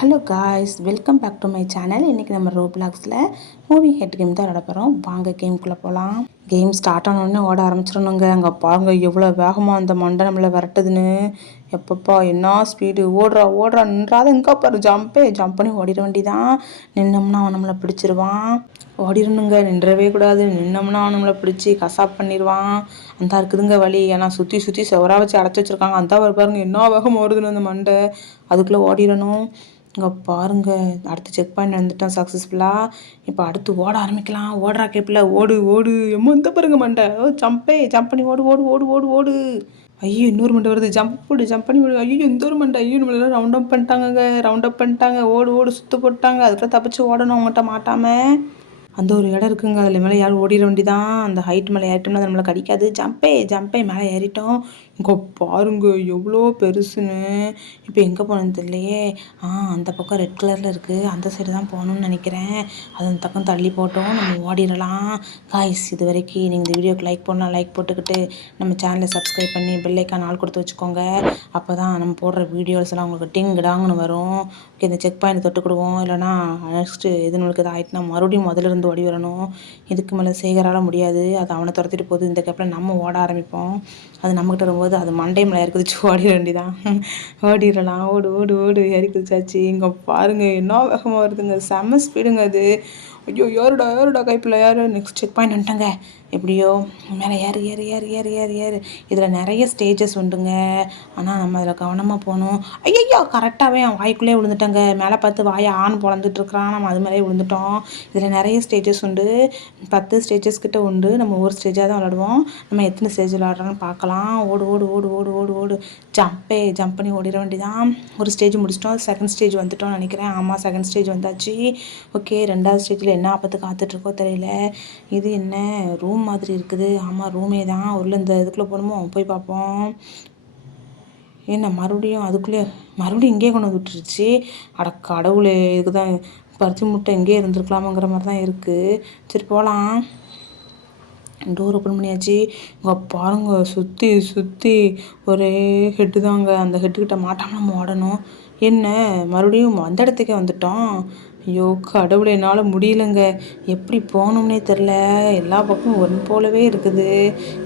Hello guys, welcome back to my channel. இன்றைக்கி நம்ம ரோப்ளாக்ஸில் movie head game தான் விளாட போகிறோம். வாங்க கேம்குள்ளே போகலாம். கேம் ஸ்டார்ட் ஆனோடனே ஓட ஆரம்பிச்சிடணுங்க. அங்கே பாருங்க எவ்வளோ வேகமாக அந்த மண்டை நம்மளை விரட்டுதுன்னு. எப்பப்பா என்ன ஸ்பீடு! ஓடுறா ஓடுறா, நின்றாத எங்கே பாரு, ஜம்ப் பண்ணி ஓடிட வேண்டிதான். நின்னோம்னா அவன் நம்மளை பிடிச்சிருவான். ஓடிடணுங்க, நின்றவே கூடாது. நின்னோம்னா அவன் நம்மளை பிடிச்சி கசாப் பண்ணிடுவான். அந்த இருக்குதுங்க வழி. ஏன்னா சுற்றி சுற்றி செவரா வச்சு அடைச்சி வச்சுருக்காங்க. அந்த பாருங்க என்ன வேகம் ஓடுதுன்னு அந்த மண்டை. அதுக்குள்ளே ஓடிடணும். இங்கே பாருங்க, அடுத்து செக் பாயிண்ட் வந்துட்டோம் சக்ஸஸ்ஃபுல்லாக. இப்போ அடுத்து ஓட ஆரம்பிக்கலாம். ஓடுறா கேப்பில் ஓடு ஓடு. எம்மோ இந்த பாருங்க மண்டை. ஜம்ப் பண்ணி ஓடு ஓடு ஓடு ஓடு ஓடு. ஐயோ இன்னொரு மண்டை வருது. ஜம்ப் பண்ணி ஓடு. ஐயோ இந்த ஒரு மண்டை. ஐயோ நம்மளெல்லாம் ரவுண்ட் அப் பண்ணிட்டாங்க. ஓடு ஓடு சுற்று போட்டாங்க. அதுக்குள்ளே தப்பிச்சு ஓடணும் அவங்ககிட்ட மாட்டாமல். அந்த ஒரு இடம் இருக்குங்க, அதில் மேலே யாரும் ஓடிட வேண்டிதான். அந்த ஹைட் மேலே ஏறிட்டோம்னா அது நம்மளை கடிக்காது. ஜம்பே மேலே ஏறிட்டோம். இங்கே பாருங்க எவ்வளோ பெருசுன்னு. இப்போ எங்கே போகணுன்னு தெரியலையே. அந்த பக்கம் ரெட் கலரில் இருக்குது, அந்த சைடு தான் போகணுன்னு நினைக்கிறேன். அது அந்த பக்கம் தள்ளி போட்டோம், நம்ம ஓடிடலாம். காய்ஸ், இது வரைக்கும் நீங்கள் இந்த வீடியோக்கு லைக் பண்ணலாம். லைக் போட்டுக்கிட்டு நம்ம சேனலை சப்ஸ்கிரைப் பண்ணி பெல் ஐக்கான் ஆல் கொடுத்து வச்சுக்கோங்க. அப்போ தான் நம்ம போடுற வீடியோஸ் எல்லாம் உங்களுக்கு டிங்டாங்கன்னு வரும். ஓகே, இந்த செக் பாயிண்ட் தொட்டுக்கிடுவோம். இல்லைனா நெக்ஸ்ட்டு எது நம்மளுக்கு இது ஆகிட்டுனா மறுபடியும் முதல்ல இருந்து ஓடி வரணும். இதுக்கு மேலே சேகரால் முடியாது. அது அவனை துரத்திட்டு போகுது. இந்த கேப்பில் நம்ம ஓட ஆரம்பிப்போம். அது நம்மகிட்ட வரும்போது அது மண்டை மேலே ஏறி குதிச்சு ஓடிட வேண்டிதான். ஓடிடலாம். ஓடு ஓடு ஓடு. ஏறி குதிச்சாச்சு. இங்கே பாருங்கள் என்ன வேகமாக வருதுங்க. செம்ம ஸ்பீடுங்க அது. ஐயோ யாருடா கைப்பில் யார். நெக்ஸ்ட் செக் பாயிண்ட் வந்துட்டாங்க. எப்படியோ மேலே ஏறு ஏறு ஏறு ஏறு ஏறு ஏறு. இதில் நிறைய ஸ்டேஜஸ் உண்டுங்க. ஆனால் நம்ம அதில் கவனமாக போகணும். ஐயோ கரெக்டாகவே அவன் வாய்க்குள்ளே விழுந்துட்டாங்க. மேலே பார்த்து வாயை ஆண் பொழந்துட்டு இருக்கிறான். நம்ம அது மாதிரியே விழுந்துட்டோம். இதில் நிறைய ஸ்டேஜஸ் உண்டு. 10 ஸ்டேஜஸ் கிட்ட உண்டு. நம்ம ஒரு ஸ்டேஜாக தான் விளாடுவோம். நம்ம எத்தனை ஸ்டேஜ் விளாட்றோன்னு பார்க்கலாம். ஓடு ஓடு ஓடு ஓடு ஓடு ஓடு. ஜம்ப் பண்ணி ஓடிட வேண்டிதான். ஒரு ஸ்டேஜ் முடிச்சிட்டோம். செகண்ட் ஸ்டேஜ் வந்துட்டோம்னு நினைக்கிறேன். ஆமாம், செகண்ட் ஸ்டேஜ் வந்தாச்சு. ஓகே, ரெண்டாவது ஸ்டேஜில் என்ன ஆபத்து காத்துட்ருக்கோ தெரியல. இது என்ன ரூம் மாதிரி இருக்குது. ஆமாம், ரூமே தான். உள்ள இந்த இதுக்குள்ளே போகணுமோ, போய் பார்ப்போம். என்ன மறுபடியும் இங்கே கொண்டு வந்து விட்டுருச்சு. அட கடவுளே, இதுக்கு தான் பருத்தி முட்டை இங்கேயே இருந்திருக்கலாமாங்கிற மாதிரி தான் இருக்குது. சரி போகலாம். டோர் ஓப்பன் பண்ணியாச்சு. இங்கே பாருங்க சுற்றி ஒரே ஹெட்டு தாங்க. அந்த ஹெட்டுக்கிட்ட மாட்டாமல் நம்ம ஓடணும். என்ன மறுபடியும் அந்த இடத்துக்கே வந்துட்டோம். ஐயோ கடவுளை, என்னால் முடியலைங்க. எப்படி போகணும்னே தெரில. எல்லா பக்கமும் ஒன்று போலவே இருக்குது.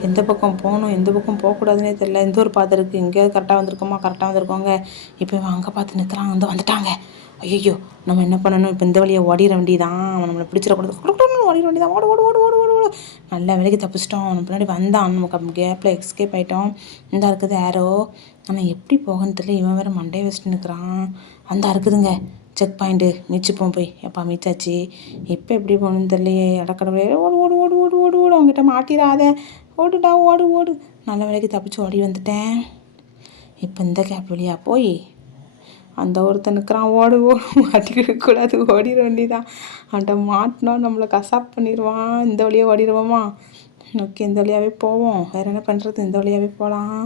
எந்த பக்கம் போகணும் எந்த பக்கம் போகக்கூடாதுன்னே தெரில. இந்த ஒரு பாதை இருக்குது. எங்கேயாவது கரெக்டாக வந்திருக்கோங்க. இப்போ அங்கே பார்த்து நிற்கிறான். வந்துட்டாங்க. ஐயோ நம்ம என்ன பண்ணணும்? இப்போ இந்த வழியை ஓடிட வேண்டியதான். அவன் நம்மளை பிடிச்சிடக்கூடாது. ஓடிட வேண்டியதான். ஓடு ஓடு ஓடு ஓடு ஓடு ஓடு. நல்ல வேலைக்கு தப்பிச்சிட்டோம். அவன் பின்னாடி வந்தான். நமக்கு கேப்பில் எஸ்கேப் ஆகிட்டோம். இந்த இருக்குது ஏரோ. ஆனால் எப்படி போகணும்னு தெரியல. இவன் வேறு மண்டையை வச்சுட்டு நிற்கிறான். அந்த இருக்குதுங்க செக் பாயிண்ட்டு. மிச்சிப்போம் போய். எப்பா மிச்சாச்சு. இப்போ எப்படி போகணுன்னு தெரியலையே. அடக்கடவுளே. ஓடு ஓடு ஓடு ஓடு ஓடு ஓடு. அவங்ககிட்ட மாட்டிடாத. ஓடுடா ஓடு ஓடு. நல்ல வேலைக்கு தப்பிச்சு ஓடி வந்துட்டேன். இப்போ இந்த கேப் வழியாக போய் அந்த ஒருத்தன் நிற்கிறான். ஓடு ஓடு. மாட்டிக்கூடாது. ஓடிட வேண்டிதான். அவன்கிட்ட மாட்டினா நம்மளை கசாப் பண்ணிடுவான். இந்த வழியாக ஓடிடுவோமா? ஓகே, இந்த வழியாகவே போவோம். வேறு என்ன பண்ணுறது? இந்த வழியாகவே போகலாம்.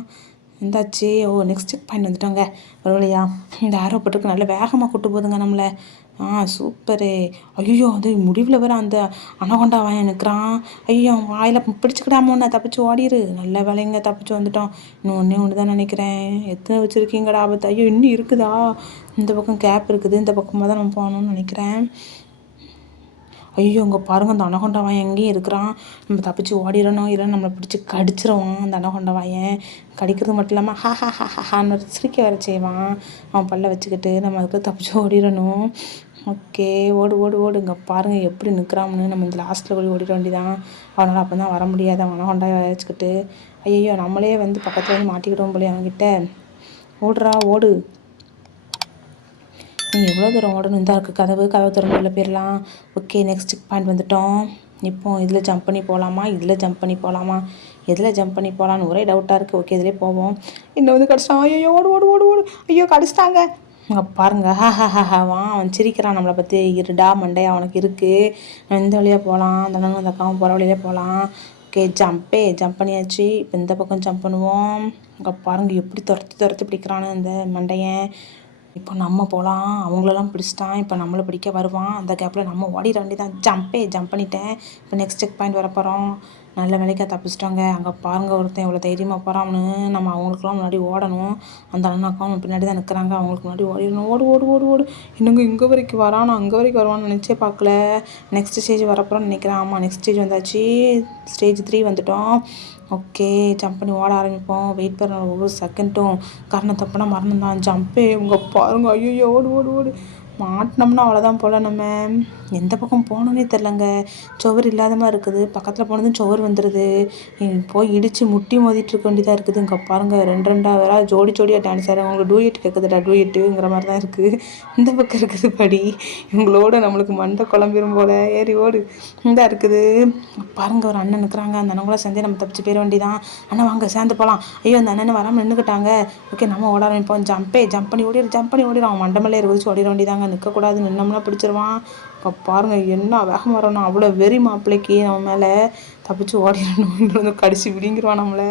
இருந்தாச்சு. நெக்ஸ்ட் செக் பாயிண்ட் வந்துட்டோங்க. ஒரு வழியா இந்த ஏரோப்போர்ட்டுக்கு நல்ல வேகமாக கூட்டு போகுதுங்க நம்மளை. சூப்பரு. ஐயோ அது முடிவில் வேறு அந்த அனகொண்டா வாயன் நிற்கிறான். ஐயோ அவன் வாயில் பிடிச்சிக்கிடாம ஒன்று தப்பிச்சு ஓடிடு. நல்ல வேலைங்க, தப்பிச்சு வந்துட்டோம். இன்னும் ஒன்று தான் நினைக்கிறேன். எத்தனை வச்சுருக்கீங்கடா ஆபத்து? ஐயோ இன்னும் இருக்குதா? இந்த பக்கம் கேப் இருக்குது. இந்த பக்கமாக தான் நம்ம போகணும்னு நினைக்கிறேன். ஐயோ இங்கே பாருங்கள், அந்த அனகொண்டா வாயன் எங்கேயும் இருக்கிறான். நம்ம தப்பிச்சு ஓடிடணும். இல்லைன்னு நம்மளை பிடிச்சி கடிச்சிருவான். அந்த அனகொண்டா வாயன் கடிக்கிறது மட்டும் இல்லாமல் ஹான்னு சிரிக்க வர செய்வான். அவன் பல்ல வச்சுக்கிட்டு நம்ம அதுக்கு தப்பிச்சு ஓடிடணும். ஓகே, ஓடு ஓடு ஓடு. இங்கே பாருங்கள் எப்படி நிற்கிறான்னு. நம்ம இந்த லாஸ்ட்டில் ஓடிட வேண்டியதான். அவனால் அப்போ தான் வர முடியாது. அவன் அனகொண்டா வச்சுக்கிட்டு. ஐயோ நம்மளே பக்கத்தில் மாட்டிக்கிட்டோம் போலே அவன்கிட்ட. ஓடுறா ஓடு. நீங்கள் எவ்வளோ தூரம் ஓடணும்? இந்த இருக்குது கதவு திறந்து உள்ள போயிடலாம். ஓகே, நெக்ஸ்ட் செக் பாயிண்ட் வந்துட்டோம். இப்போ இதில் ஜம்ப் பண்ணி போகலாமா, எதில் ஜம்ப் பண்ணி போகலான்னு ஒரே டவுட்டாக இருக்குது. ஓகே, இதிலே போவோம். இன்னும் கடிச்சிட்டான். ஐயோ ஓடு ஓடு ஓடு ஓடு. ஐயோ கடிச்சிட்டாங்க. அங்கே பாருங்க. வா அவன் சிரிக்கிறான் நம்மளை பற்றி. இருடா மண்டையா அவனுக்கு இருக்குது. நான் இந்த வழியாக போகலாம். அந்த அக்காவும் போகிற வழியிலே போகலாம். ஓகே, ஜம்ப் பண்ணியாச்சு. இப்போ இந்த பக்கம் ஜம்ப் பண்ணுவோம். அங்கே பாருங்கள் எப்படி துரத்து பிடிக்கிறான்னு இந்த மண்டையன். இப்போ நம்ம போகலாம். அவங்களெல்லாம் பிடிச்சிட்டான். இப்போ நம்மளை பிடிக்க வருவான். அந்த கேப்பில் நம்ம ஓடிட வேண்டியதான். ஜம்ப் பண்ணிட்டேன். இப்போ நெக்ஸ்ட் செக் பாயிண்ட் வர போகிறோம். நல்ல வேலைக்காக தப்பிச்சிட்டோங்க. அங்கே பாருங்க ஒருத்தன் எவ்வளோ தைரியமாக போகிறான்னு. நம்ம அவங்களுக்குலாம் முன்னாடி ஓடணும். அந்த அண்ணாக்கும் பின்னாடி தான் நிற்கிறாங்க. அவங்களுக்கு முன்னாடி ஓடிடணும். ஓடு ஓடு ஓடு ஓடு. இன்னுங்க இங்கே வரைக்கும் வரான், நான் அங்கே வரைக்கும் வருவான்னு நினச்சே பார்க்கல. நெக்ஸ்ட் ஸ்டேஜ் வரப்போகிறோன்னு நினைக்கிறேன். ஆமாம், நெக்ஸ்ட் ஸ்டேஜ் வந்தாச்சு. ஸ்டேஜ் 3 வந்துட்டோம். ஓகே, ஜம்ப் பண்ணி ஓட ஆரம்பிப்போம். வெயிட் பண்ண ஒவ்வொரு செகண்டும். காரணம் தப்புனா மரணம் தான். ஜம்ப்பே இவங்க பாருங்க. ஐயோ, ஓடு ஓடு ஓடு. மாட்டினோம்னா அவ்வளோதான் போல். நம்ம எந்த பக்கம் போகணுன்னே தெரிலங்க. சுவர் இல்லாத மாதிரி இருக்குது. பக்கத்தில் போனதும் சுவர் வந்துடுது. போய் இடித்து முட்டி மோதிட்டு இருக்க வேண்டியதாக இருக்குது. இங்கே பாருங்கள், ரெண்டாக வேற ஜோடியாக டான்ஸ் ஆடுறாங்க. அவங்களுக்கு டூயட் கேட்குதுடா, டூயட்டுங்கிற மாதிரி தான் இருக்குது. இந்த பக்கம் இருக்குது படி. இவங்களோட நம்மளுக்கு மண்டை குழம்பிரும் போல். ஏறி ஓடு. இந்த இருக்குது பாருங்கள், ஒரு அண்ணன் நிற்கிறாங்க. அந்த அண்ணன் கூட சேர்ந்தே நம்ம தப்பிச்சு போயிட வேண்டியதான். அண்ணன் வாங்க சேர்ந்து போகலாம். ஐயோ, அந்த அண்ணன் வராமல் நின்றுக்கிட்டாங்க. ஓகே, நம்ம ஓட ஆரம்பிப்போம். ஜம்ப் பண்ணி ஓடிடும். அவன் மண்டை மேலே இருந்துச்சு ஓடிட வேண்டியதாங்க. நிற்கக்கூடாது, நின்னோம்னா பிடிச்சிருவான். இப்போ பாருங்கள் என்ன வேகம் வரணும். அவ்வளோ வெறி மாப்பிள்ளைக்கு நம்ம மேலே. தப்பிச்சு ஓடிடணும். கடிச்சு விடிங்கிடுவான் நம்மளை.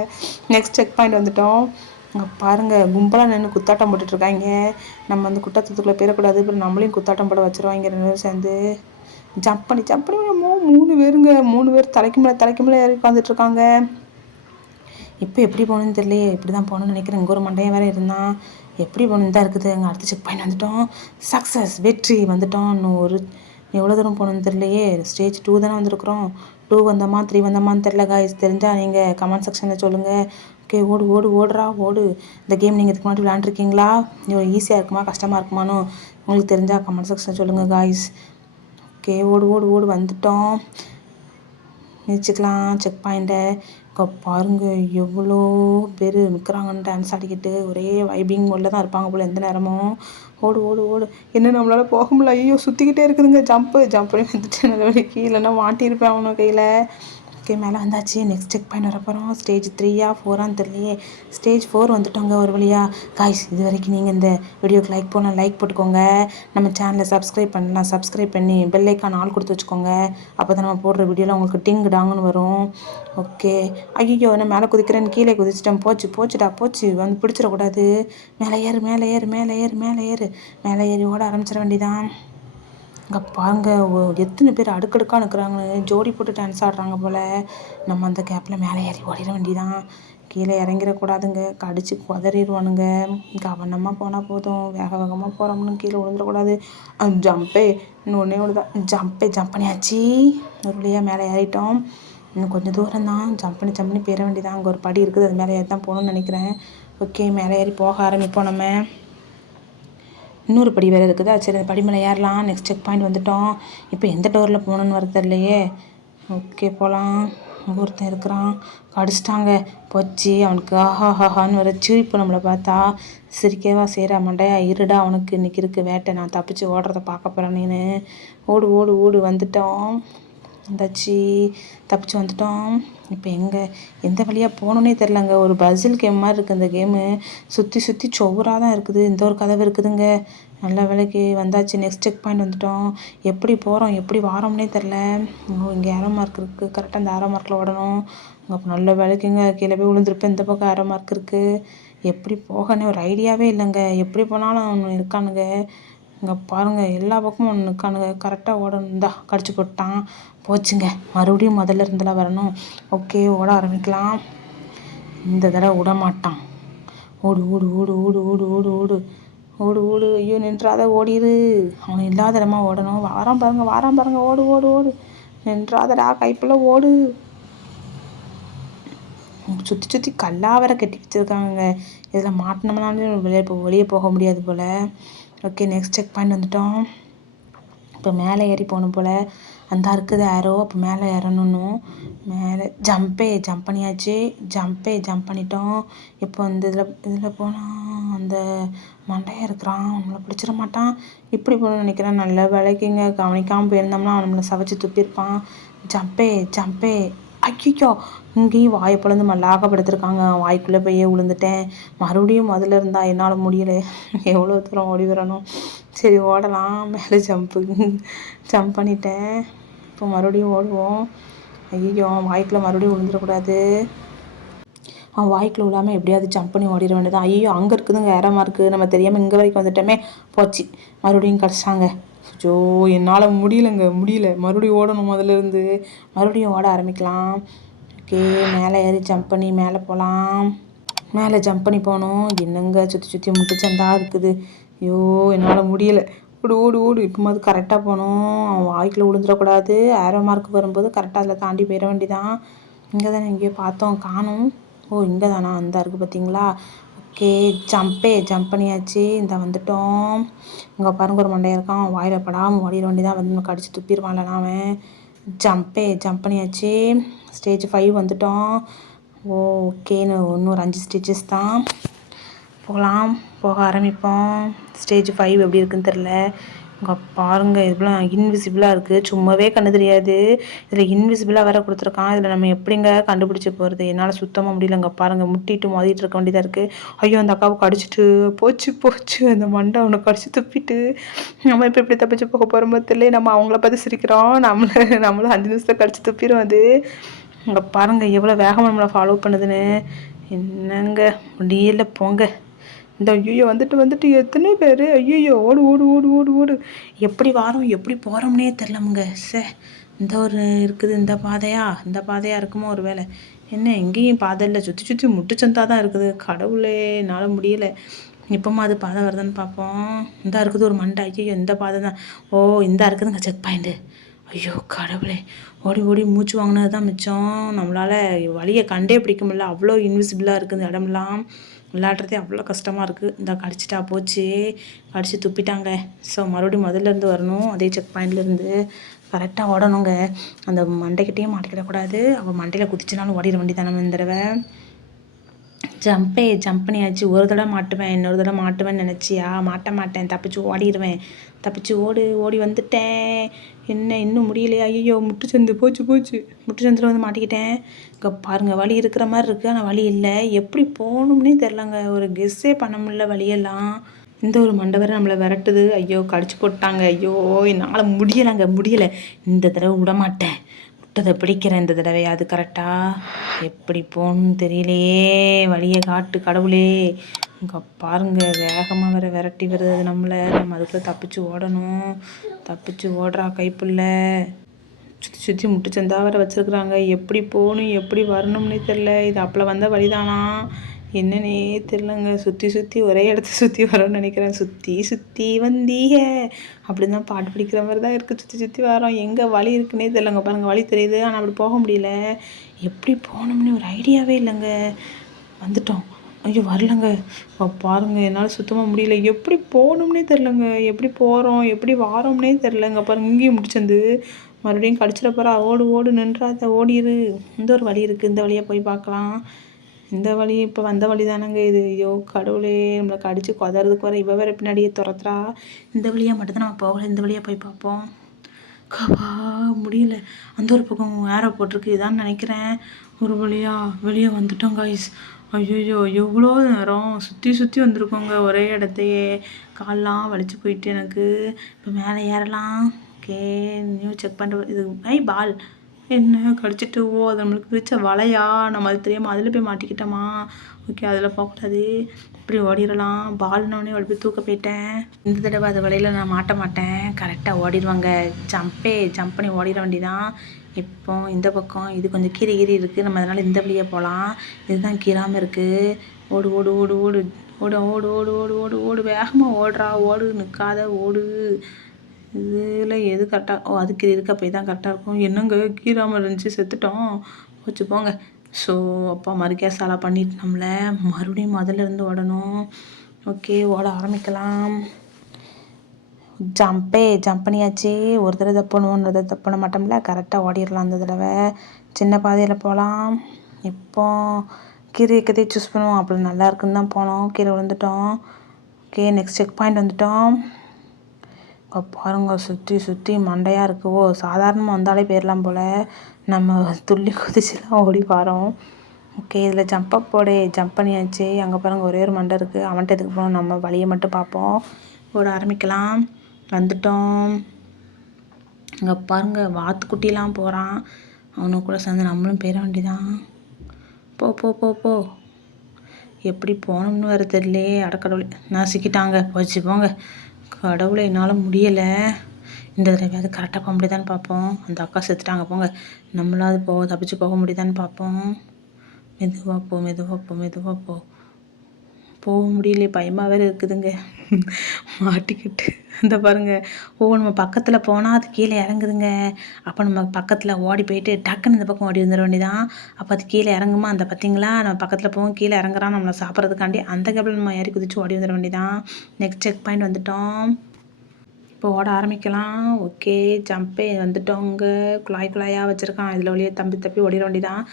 நெக்ஸ்ட் செக் பாயிண்ட் வந்துட்டோம். அங்கே பாருங்கள், கும்பலாக நின்று குத்தாட்டம் போட்டுட்ருக்காங்க. நம்ம வந்து குத்தாட்டத்துக்குள்ளே போயிடக்கூடாது. அப்புறம் நம்மளையும் குத்தாட்டம் போட வச்சுருவாங்க 2 பேரும் சேர்ந்து. ஜம்ப் பண்ணி 3 பேருங்க. 3 பேர் தலைக்கு மேலே ஏறி உட்காந்துட்ருக்காங்க. இப்போ எப்படி போகணுன்னு தெரியலையே. இப்படி தான் போகணுன்னு நினைக்கிறேன். இங்கே ஒரு மண்டையம் வேறு இருந்தான். எப்படி போகணுன்னு தான் இருக்குது. அங்கே அடுத்து செக் பாயிண்ட் வந்துட்டோம். சக்ஸஸ், வெற்றி வந்துட்டோம். இன்னும் எவ்வளோ தூரம் போகணுன்னு தெரியலையே. ஸ்டேஜ் 2 தானே வந்திருக்கிறோம். 2 வந்தோமா 3 வந்தோமான்னு தெரில காய்ஸ். தெரிஞ்சால் நீங்கள் கமெண்ட் செக்ஷனில் சொல்லுங்கள். ஓகே, ஓடுறா ஓடு. இந்த கேம் நீங்கள் இதுக்கு முன்னாடி விளையாண்டுருக்கீங்களா? இவ்வளோ ஈஸியாக இருக்குமா கஷ்டமாக இருக்குமான்னு உங்களுக்கு தெரிஞ்சால் கமெண்ட் செக்ஷனில் சொல்லுங்கள் காய்ஸ். ஓகே, ஓடு வந்துட்டோம். மிதிச்சுக்கலாம் செக் பாயிண்ட்டை. இப்போ பாருங்கள் எவ்வளோ பேர் நிற்கிறாங்கன்னு டான்ஸ் ஆடிக்கிட்டு. ஒரே வைபிங் மோடில் தான் இருப்பாங்க போல் எந்த நேரமும். ஓடு. என்ன நம்மளால் போக முடியல. ஐயோ, சுற்றிக்கிட்டே இருக்குதுங்க. ஜம்ப் பண்ணி வந்துட்டு நல்ல வேலைக்கு, இல்லைன்னா மாட்டியிருப்பேன் அவனை கையில். ஓகே, மேலே வந்தாச்சு. நெக்ஸ்ட் செக் பாயிண்ட் வரப்போகிறோம். ஸ்டேஜ் 3 4 தெரியலையே. ஸ்டேஜ் 4 வந்துட்டோங்க ஒரு வழியாக. காய்ஸ், இது வரைக்கும் நீங்கள் இந்த வீடியோக்கு லைக் போட்டுக்கோங்க. நம்ம சேனலை சப்ஸ்கிரைப் பண்ணி பெல் ஐக்கான் ஆல் கொடுத்து வச்சுக்கோங்க. அப்போ தான் நம்ம போடுற வீடியோவில் உங்களுக்கு டிங்கு டாங்குன்னு வரும். ஓகே, ஐயோ, நான் மேலே குதிக்கிறேன்னு கீழே குதிச்சிட்டேன். போச்சு வந்து பிடிச்சிடக்கூடாது. மேலே ஏறி ஓட ஆரம்பிச்சிட வேண்டியதான். இங்கே பாருங்க, எத்தனை பேர் அடுக்கடுக்காக நிற்கிறாங்கன்னு. ஜோடி போட்டு டான்ஸ் ஆடுறாங்க போல். நம்ம அந்த கேப்பில் மேலே ஏறி ஓடிட வேண்டியதான். கீழே இறங்கிடக்கூடாதுங்க. கடிச்சு குதறிடுவானுங்க. கவனமாக போனால் போதும். வேகமாக போகிறோம்னு கீழே விழுந்துடக்கூடாது. ஜம்பே ஒன்று தான். ஜம்ப் பண்ணியாச்சு. ஒரு வழியாக மேலே ஏறிட்டோம். இன்னும் கொஞ்சம் தூரம் தான். ஜம்ப் பண்ணி போயிட வேண்டியதான். அங்கே ஒரு படி இருக்குது, அது மேலே ஏறி தான் போகணுன்னு நினைக்கிறேன். ஓகே, மேலே ஏறி போக ஆரம்பிப்போம். நம்ம இன்னொரு படி வேறு இருக்குது. சரி, அந்த படி மேலே ஏறலாம். நெக்ஸ்ட் செக் பாயிண்ட் வந்துட்டோம். இப்போ எந்த டோரில் போகணுன்னு வரது இல்லையே. ஓகே, போகலாம். ஒருத்தன் இருக்கிறான், கடிச்சிட்டாங்க. போச்சு அவனுக்கு. ஆஹான்னு வர சிரிப்பு நம்மளை பார்த்தா. சிரிக்கவா செய்கிற மண்டையா. இருடா, அவனுக்கு இன்றைக்கி இருக்குது வேட்டை. நான் தப்பிச்சு ஓடுறத பார்க்க போகிறேன். நீனு ஓடு வந்துட்டோம். வந்தாச்சு, தப்பிச்சு வந்துட்டோம். இப்போ எந்த வழியாக போகணுன்னே தெரிலங்க. ஒரு பசில் கேம் மாதிரி இருக்குது அந்த கேமு. சுற்றி சுவராக தான் இருக்குது. இந்த ஒரு கதவு இருக்குதுங்க. நல்ல வேலைக்கு வந்தாச்சு. நெக்ஸ்ட் செக் பாயிண்ட் வந்துட்டோம். எப்படி போகிறோம் எப்படி வாரோம்னே தெரில. இங்கே ஏரோ மார்க் இருக்குது. கரெக்டாக அந்த ஏரோ மார்க்கில் ஓடணும். அப்போ நல்ல வேலைக்குங்க கீழே போய் விழுந்திருப்பேன். இந்த பக்கம் ஏரோ மார்க் இருக்குது. எப்படி போகணும் ஒரு ஐடியாவே இல்லைங்க. எப்படி போனாலும் அவனு இருக்கானுங்க. இங்கே பாருங்கள், எல்லா பக்கமும் ஒன்று இருக்கானுங்க. கரெக்டாக ஓடணும். தான் கடிச்சு போட்டான். போச்சுங்க. மறுபடியும் முதல்ல இருந்தெல்லாம் வரணும். ஓகே, ஓட ஆரம்பிக்கலாம். இந்த தடவை விட மாட்டான். ஓடு. ஐயோ, நின்றாத, ஓடிடு. அவன் இல்லாத இடமா ஓடணும். வாரான் பாருங்க. ஓடு. நின்றாதடா, கைப்புள்ள ஓடு. சுற்றி கல்லாக வேற கட்டி வச்சுருக்காங்க. இதில் மாட்டினோம்னாலும் வெளியே போக முடியாது போல். ஓகே, நெக்ஸ்ட் செக் பாயிண்ட் வந்துட்டோம். இப்போ மேலே ஏறி போகணும் போல். அந்த இருக்குது ஏரோ. அப்போ மேலே ஏறணும். மேலே ஜம்ப் பண்ணியாச்சு. ஜம்ப் பண்ணிட்டோம். இப்போ இந்த இதில் போனால் அந்த மண்டையாக இருக்கிறான். நம்மளை பிடிச்சிட மாட்டான். இப்படி போகணும்னு நினைக்கிறேன். நல்ல வேலைக்குங்க கவனிக்காமல் போயிருந்தோம்னா அவன் நம்மளை சவைச்சு துப்பியிருப்பான். ஜம்பே. ஐயோ, இங்கேயும் வாயை பிளந்து மல்லாக்கப்படுத்திருக்காங்க. வாய்க்குள்ளே போய் விழுந்துட்டேன். மறுபடியும் முதல்ல இருந்தால் என்னால் முடியலை. எவ்வளோ தூரம் ஓடி வரணும். சரி, ஓடலாம். மேலே ஜம்ப் பண்ணிட்டேன். இப்போ மறுபடியும் ஓடுவோம். ஐயோ, வாய்க்குள்ளே மறுபடியும் விழுந்துடக்கூடாது. அவன் வாய்க்குள்ளே விழாமல் எப்படியாவது ஜம்ப் பண்ணி ஓடிட வேண்டியதான். ஐயோ, அங்கே இருக்குதுங்க ஏரோ மார்க்கு. நம்ம தெரியாமல் இங்கே வரைக்கும் வந்துட்டோமே. போச்சு, மறுபடியும் கிடச்சாங்க. ஐயோ, என்னால் முடியல. மறுபடியும் ஓடணும் முதல்ல இருந்து. மறுபடியும் ஓட ஆரம்பிக்கலாம். ஓகே, மேலே ஏறி ஜம்ப் பண்ணி மேலே போகலாம். மேலே ஜம்ப் பண்ணி போகணும். என்னங்க சுற்றி சுற்றி முட்டுச்சந்தா இருக்குது. ஐயோ என்னால் முடியலை. ஓடு ஓடு ஓடு. இப்போது கரெக்டாக போகணும். அவன் வாய்க்குள்ள விழுந்துடக்கூடாது. ஆரோ மார்க் வரும்போது கரெக்டாக அதில் தாண்டி போயிட வேண்டிதான். இங்கே தானே எங்கேயோ பார்த்தோம், காணும். ஓ இங்கே தானா, அந்த இருக்குது பார்த்தீங்களா. ஓகே, ஜம்ப் பண்ணியாச்சு. இந்த வந்துட்டோம். இங்கே பாருங்க ஒரு மண்டையாக இருக்கான். வாயில் படாமல் ஓடிட வேண்டியதான். வந்து நமக்கு அடித்து துப்பிடுவான்ல அவன். ஜம்ப் பண்ணியாச்சு. ஸ்டேஜ் 5 வந்துட்டோம். ஓகேன்னு இன்னொரு 5 ஸ்டேஜஸ் தான். போக ஆரம்பிப்போம். ஸ்டேஜ் 5 எப்படி இருக்குன்னு தெரில. இங்கே பாருங்கள், இவ்வளோ இன்விசிபிளாக இருக்குது. சும்மாவே கண்ணு தெரியாது. இதில் இன்விசிபிளாக வேறு கொடுத்துருக்கான். இதில் நம்ம எப்படிங்க கண்டுபிடிச்சி போகிறது? என்னால் சுத்தமாக முடியல. இங்கே பாருங்கள், முட்டிட்டு மோதிட்டு இருக்க வேண்டியதாக இருக்குது. ஐயோ அந்த அக்காவை கடிச்சிட்டு போச்சு. அந்த மண்டை அவனை கடிச்சு துப்பிட்டு நம்ம இப்போ எப்படி தப்பிச்சு போக போகிறோமோ தெரியல. நம்ம அவங்கள பார்த்து சிரிக்கிறோம். நம்மளை 5 நிமிஷத்தில் கடிச்சு துப்பிடும் அது. இங்கே பாருங்கள் எவ்வளோ வேகமாக நம்மளை ஃபாலோ பண்ணுதுன்னு. என்னங்க முடியல, போங்க. இந்த ஐயோ வந்துட்டு எத்தனை பேர். ஐயோ ஓடு ஓடு ஓடு ஓடு ஓடு. எப்படி வாரோம் எப்படி போகிறோம்னே தெரிலமுங்க. இந்த ஒரு இருக்குது. இந்த பாதையாக இருக்குமோ ஒரு வேலை. என்ன எங்கேயும் பாதை இல்லை, சுற்றி முட்டுச்சந்தா தான் இருக்குது. கடவுளே என்னால் முடியலை. இப்போமா அது பாதை வருதுன்னு பார்ப்போம். இந்தா இருக்குது ஒரு மண்டை. ஐயோ இந்த பாதை தான். ஓ இந்தா இருக்குதுங்க செக் பாயிண்ட்டு. ஐயோ கடவுளே, ஓடி ஓடி மூச்சு வாங்கினது தான் மிச்சம். நம்மளால் வழியை கண்டே பிடிக்க முடியல. அவ்வளோ இன்விசிபிளாக இருக்குது இந்த இடம்லாம். விளையாடுறதே அவ்வளோ கஷ்டமாக இருக்குது. இந்த கடிச்சிட்டா போச்சு, கடிச்சு துப்பிட்டாங்க. ஸோ மறுபடியும் முதல்லேருந்து வரணும். அதே செக் பாயிண்ட்லேருந்து கரெக்டாக ஓடணுங்க. அந்த மண்டைக்கிட்டேயும் மாட்டிக்கிடக்கூடாது. அவள் மண்டையில் குதிச்சுனாலும் ஓடிட வேண்டியதான் நம்ம இந்த தடவை. ஜம்ப் பண்ணியாச்சு. ஒரு தடவை மாட்டுவேன், இன்னொரு தடவை மாட்டுவேன்னு நினச்சியா? மாட்டேன். தப்பிச்சு ஓடிடுவேன். தப்பிச்சு ஓடி வந்துட்டேன். என்ன இன்னும் முடியலையா? ஐயோ முட்டுச்சந்து போச்சு. முட்டுச்சந்தில் வந்து மாட்டிக்கிட்டேன். இங்கே பாருங்கள், வழி இருக்கிற மாதிரி இருக்குது, ஆனால் வழி இல்லை. எப்படி போகணும்னே தெரிலங்க. ஒரு கெஸ்ஸே பண்ண முடியல வழியெல்லாம். இந்த ஒரு மண்டை நம்மளை விரட்டுது. ஐயோ கடிச்சு போட்டாங்க. ஐயோ என்னால் முடியலை. இந்த தடவை விடமாட்டேன். விட்டதை பிடிக்கிறேன் இந்த தடவை. அது கரெக்டாக எப்படி போகணுன்னு தெரியலையே. வழியை காட்டு கடவுளே. இங்கே பாருங்கள், வேகமாக வேறு விரட்டி வருது அது நம்மளை. நம்ம அதுக்குள்ளே தப்பிச்சு ஓடணும். தப்பிச்சு ஓடுறா கைப்புள்ள. சுற்றி முட்டுச்சந்தா வேறு வச்சுருக்குறாங்க. எப்படி போகணும் எப்படி வரணும்னே தெரில. இது அப்போல வந்த வழிதானா என்னன்னே தெரிலங்க. சுற்றி ஒரே இடத்த சுற்றி வரோன்னு நினைக்கிறேன். சுற்றி வந்தீங்க அப்படின்னு தான் பாட்டு பிடிக்கிற மாதிரி தான் இருக்குது. சுற்றி வரோம். எங்கே வழி இருக்குன்னே தெரிலங்க. பாருங்கள் வழி தெரியுது, ஆனால் அப்படி போக முடியல. எப்படி போகணும்னு ஒரு ஐடியாவே இல்லைங்க. வந்துட்டோம். ஐயோ வரலங்க. பாருங்கள், என்னால் சுத்தமாக முடியல. எப்படி போகணும்னே தெரிலங்க. எப்படி போகிறோம் எப்படி வாரோம்னே தெரிலங்க. பாருங்கள், இங்கேயும் முடிச்சந்து மறுபடியும் கடிச்சிட போகிறா. ஓடு நின்றாத, ஓடிடு. இந்த ஒரு வழி இருக்குது, இந்த வழியாக போய் பார்க்கலாம். இந்த வழி இப்போ வந்த வழி தானேங்க இது. ஐயோ கடவுளே, நம்மளை கடிச்சு கொதறதுக்கு வர இவ வேறு பின்னாடியே துரத்துறா. இந்த வழியாக மட்டும்தான் நம்ம போகலை. இந்த வழியாக போய் பார்ப்போம். கவா முடியல. அந்த ஒரு பக்கம் ஏரோ போட்டிருக்கு, இதான்னு நினைக்கிறேன். ஒரு வெளியே வந்துட்டோம் காய்ஸ். ஐயோ எவ்வளோ நேரம் சுற்றி வந்திருக்கோங்க ஒரே இடத்தையே. கால்லாம் வலிச்சு போயிட்டு எனக்கு. இப்போ மேலே ஏறலாம். ஓகே, நியூ செக் பண்ணுற இது பால் என்ன கடிச்சிட்டு. அது நம்மளுக்கு பிடிச்ச வலையா? நம்ம அது தெரியாமல் அதில் போய் மாட்டிக்கிட்டோமா? ஓகே, அதில் போகக்கூடாது. இப்படி ஓடிடலாம். பால்னோடனே ஓடி போய் தூக்க போயிட்டேன். இந்த தடவை அது வலையில் நான் மாட்ட மாட்டேன். கரெக்டாக ஓடிடுவாங்க. ஜம்ப் பண்ணி ஓடிட வேண்டிதான். இப்போ இந்த பக்கம் இது கொஞ்சம் கீறி இருக்குது. நம்ம அதனால் இந்த வழியாக போகலாம். இதுதான் கீறாமல் இருக்குது. ஓடு ஓடு ஓடு ஓடு ஓடு ஓடு ஓடு ஓடு ஓடு ஓடு வேகமாக ஓடுறா. ஓடு நிற்காத ஓடு. இதில் எது கரெக்டாக அதுக்கு இருக்க போய் தான் கரெக்டாக இருக்கும். என்னங்க கீராமல் இருந்துச்சு, செத்துட்டோம். வச்சு போங்க. ஸோ அப்பா மறுகேசாலா பண்ணிட்டு நம்மளை மறுபடியும் முதல்ல இருந்து ஓடணும். ஓகே, ஓட ஆரம்பிக்கலாம். ஜம்ப் பண்ணியாச்சு. ஒரு தடவை தப்பணும், ஒரு தடவை தப்பண்ண மாட்டோம்ல. கரெக்டாக ஓடிடலாம். அந்த தடவை சின்ன பாதையில் போகலாம். இப்போ கீரை கதையை சூஸ் பண்ணுவோம். அப்படி நல்லா இருக்குன்னு தான் போனோம். கீரை விழுந்துட்டோம். ஓகே, நெக்ஸ்ட் செக் பாயிண்ட் வந்துட்டோம். பாருங்க, சுற்றி மண்டையாக இருக்குது. சாதாரணமாக வந்தாலே போயிடலாம் போல். நம்ம துள்ளி குதிச்சுலாம் ஓடி வரோம். ஓகே, இதில் ஜம்ப் பண்ணியாச்சு. அங்கே பாருங்கள் ஒரே ஒரு மண்டை இருக்குது. அவன்கிட்ட எதுக்கு போகணும், நம்ம வழியை மட்டும் பார்ப்போம். ஓட ஆரம்பிக்கலாம். வந்துட்டோம். அங்கே பாருங்கள் வாத்துக்குட்டிலாம் போகிறான். அவனு கூட சேர்ந்து நம்மளும் போயிட வேண்டிதான். போ எப்படி போகணும்னு வேறு தெரியலையே. அடக்கடவுளே, நசுக்கிட்டாங்க. போச்சு போங்க. கடவுளை என்னால் முடியலை. இந்த தடவையாவது கரெக்டாக போக முடியுதான்னு பார்ப்போம். அந்த அக்கா செத்துட்டாங்க போங்க. நம்மளாவது தப்பிச்சு போக முடியுதான்னு பார்ப்போம். மெதுவாக போ மெதுவாக போ மெதுவாக போ. போக முடியலையே, பயமாக வேறு இருக்குதுங்க. மாட்டிக்கிட்டு இந்த பாருங்க. நம்ம பக்கத்தில் போனால் அது கீழே இறங்குதுங்க. அப்போ நம்ம பக்கத்தில் ஓடி போயிட்டு டக்குன்னு இந்த பக்கம் ஓடி வந்துட வேண்டியதான். அப்போ அது கீழே இறங்குமா, அந்த பார்த்தீங்களா, நம்ம பக்கத்தில் போவோம் கீழே இறங்குறான் நம்மளை சாப்பிட்றதுக்காண்டி. அந்த கேப்பில் நம்ம ஏறி குதிச்சு ஓடி வந்துட வேண்டியதான். நெக்ஸ்ட் செக் பாயிண்ட் வந்துட்டோம். இப்போ ஓட ஆரம்பிக்கலாம். ஓகே, ஜம்பே வந்துட்டோங்க. குழாயாக வச்சுருக்கான். இதில் வழியே தப்பி ஓடிட வேண்டியதான்.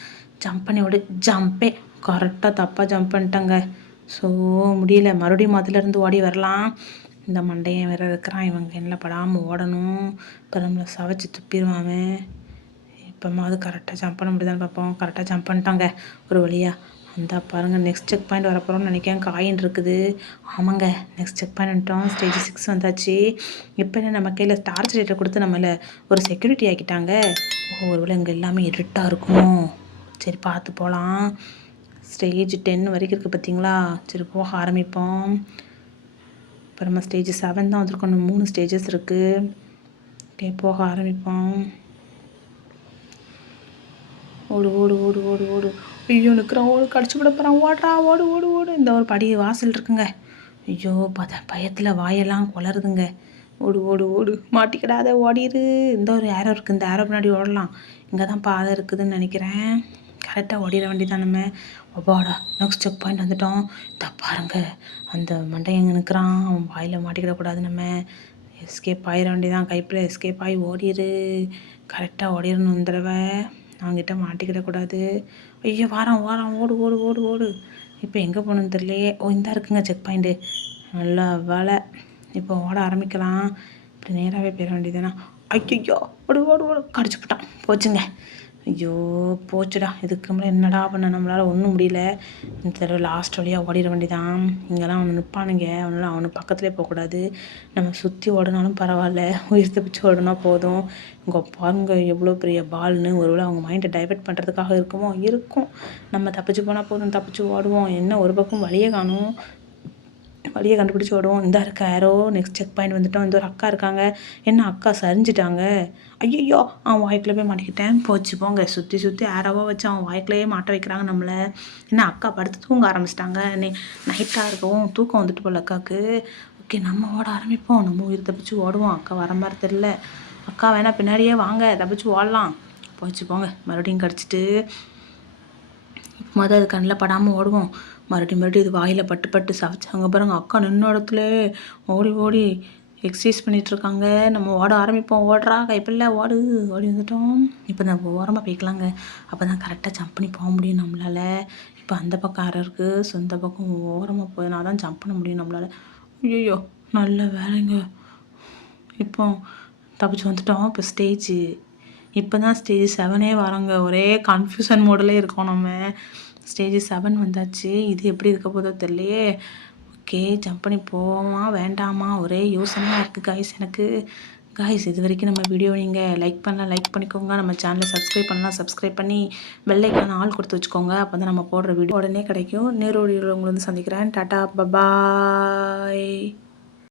ஜம்ப் பண்ணி ஓடி ஜம்பே கரெக்டாக தப்பாக ஜம்ப் பண்ணிட்டேங்க. ஸோ முடியல. மறுபடியும் முதலேருந்து ஓடி வரலாம். இந்த மண்டையன் வேறு இருக்கிறான். இவங்க என்ன படாமல் ஓடணும். இப்போ நம்மளை சவைச்சி துப்பிடுவாங்க. இப்போமாவது கரெக்டாக ஜம்ப் பண்ண முடியுதான்னு பார்ப்போம். கரெக்டாக ஜம்ப் பண்ணிட்டாங்க ஒரு வழியாக. அந்த பாருங்கள், நெக்ஸ்ட் செக் பாயிண்ட் வரப்போகிறோம்னு நினைக்கிறேன். காயின் இருக்குது. ஆமாங்க, நெக்ஸ்ட் செக் பாயிண்ட் வந்துட்டோம். ஸ்டேஜ் 6 வந்தாச்சு. இப்போ என்ன, நம்ம கையில் டார்ச் லைட்டை கொடுத்து நம்மளை ஒரு செக்யூரிட்டி ஆக்கிட்டாங்க. ஒருவேளை இங்கே எல்லாமே இருட்டாக இருக்கும். சரி, பார்த்து போகலாம். ஸ்டேஜ் 10 வரைக்கும் இருக்குது பார்த்தீங்களா. சரி, போக ஆரம்பிப்போம். இப்போ நம்ம ஸ்டேஜ் 7 தான் வந்திருக்கோம். 3 ஸ்டேஜஸ் இருக்குது. ஓகே, போக ஆரம்பிப்போம். ஓடு ஓடு ஓடு ஓடு ஓடு. ஐயோ, நிற்கிறான். ஓடு, கடிச்சு விட போகிறான். ஓடுறா, ஓடு ஓடு ஓடு. இந்த ஒரு படி வாசல் இருக்குங்க. ஐயோ, பயத்தில் வாயெல்லாம் குளருதுங்க. ஓடு ஓடு ஓடு. மாட்டிக்கிடாத, ஓடிடு. இந்த ஒரு ஏரோ இருக்குது. இந்த ஏரோ பின்னாடி ஓடலாம். இங்கே தான் பாதை இருக்குதுன்னு நினைக்கிறேன். கரெக்டாக ஓடிட வேண்டியதான் நம்ம. அப்பாடா, நெக்ஸ்ட் செக் பாயிண்ட் வந்துட்டோம். இதை பாருங்க, அந்த மண்டை எங்கே நிற்கிறான். அவன் வாயில் மாட்டிக்கிடக்கூடாது. நம்ம எஸ்கேப் ஆகிட வேண்டியதான். கைப்பில் எஸ்கேப் ஆகி ஓடிடு. கரெக்டாக ஓடிடணும் இந்த தடவை. அவங்ககிட்ட மாட்டிக்கிடக்கூடாது. ஐயோ, வாரம் ஓடு ஓடு ஓடு ஓடு. இப்போ எங்கே போகணுன்னு தெரியலையே. இந்த இருக்குங்க செக் பாயிண்ட்டு. நல்லா வேலை. இப்போ ஓட ஆரம்பிக்கலாம். இப்படி நேராகவே போயிட வேண்டியதுனா. ஐயோ, ஓடு ஓடு ஓடு. கடிச்சு போட்டான். போச்சுங்க. ஐயோ, போச்சுடா. இதுக்கு மேலே என்னடா பண்ண, நம்மளால் ஒன்றும் முடியல. இந்த தடவை லாஸ்ட் வழியாக ஓடிட வேண்டியதான். இங்கெல்லாம் அவனை நிற்பானுங்க. அவனுக்கு பக்கத்துலேயே போகக்கூடாது. நம்ம சுற்றி ஓடினாலும் பரவாயில்ல, உயிர் தப்பிச்சு ஓடினா போதும். இங்கே பாருங்க எவ்வளோ பெரிய பால்னு. ஒருவேளை அவங்க மைண்டை டைவெர்ட் பண்ணுறதுக்காக இருக்கும். நம்ம தப்பிச்சு போனால் போதும், தப்பிச்சு ஓடுவோம். என்ன ஒரு பக்கம் வழியே காணும். வழியை கண்டுபிடிச்சி ஓடுவோம். இந்த இருக்க ஏரோ. நெக்ஸ்ட் செக் பாயிண்ட் வந்துட்டோம். இந்த ஒரு அக்கா இருக்காங்க. என்ன அக்கா சரிஞ்சிட்டாங்க. ஐயோ, அவன் வாய்க்குள்ளே போய் மாட்டிக்கிட்டேன். போச்சு போங்க. சுற்றி ஏரோவாக வச்சு அவன் வாய்க்குள்ளேயே மாட்ட வைக்கிறாங்க நம்மளை. என்ன, அக்கா படுத்து தூங்க ஆரம்பிச்சிட்டாங்க. நைட்டாக இருக்கவும் தூக்கம் வந்துட்டு போல அக்காவுக்கு. ஓகே, நம்ம ஓட ஆரம்பிப்போம். நம்ம உயிர் தப்பிச்சு ஓடுவோம். அக்கா வர மாதிரி தெரில. அக்கா வேணா பின்னாடியே வாங்க, தப்பிச்சு ஓடலாம். போச்சு போங்க. மறுபடியும் கடிச்சிட்டு அது கண்ணில் படாமல் ஓடுவோம். மறுபடியும் இது வாயில் பட்டு சவைச்சாங்க பாருங்க. அக்கா நின்ன இடத்துல ஓடி ஓடி எக்ஸசைஸ் பண்ணிகிட்ருக்காங்க. நம்ம ஓட ஆரம்பிப்போம். ஓடுறா, கைப்பில்ல ஓடி வந்துட்டோம். இப்போ நம்ம ஓரமாக போய்க்கலாங்க. அப்போ தான் கரெக்டாக ஜம்ப் பண்ணி போக முடியும் நம்மளால். இப்போ அந்த பக்கம் அரை இருக்குது. ஸோ இந்த பக்கம் ஓரமாக போயினா தான் ஜம்ப் பண்ண முடியும் நம்மளால். ஐயோ, நல்ல வேலைங்க. இப்போ தப்பிச்சு வந்துட்டோம். இப்போ இப்போ தான் ஸ்டேஜ் 7 வரோங்க. ஒரே கன்ஃபியூஷன் மோடில் இருக்கோம் நம்ம. ஸ்டேஜ் 7 வந்தாச்சு. இது எப்படி இருக்க போதோ தெரியலையே. ஓகே, ஜம்ப் பண்ணி போவோமா வேண்டாமா ஒரே யோசனையாக இருக்குது காய்ஸ் எனக்கு. காய்ஸ், இது வரைக்கும் நம்ம வீடியோ நீங்கள் லைக் பண்ணிக்கோங்க. நம்ம சேனலை சப்ஸ்கிரைப் பண்ணலாம். சப்ஸ்கிரைப் பண்ணி பெல்லைக்கான ஆள் கொடுத்து வச்சுக்கோங்க. அப்போ தான் நம்ம போடுற வீடியோ உடனே கிடைக்கும். நேரோடியில் உங்களை வந்து சந்திக்கிறேன். Tata, bye bye.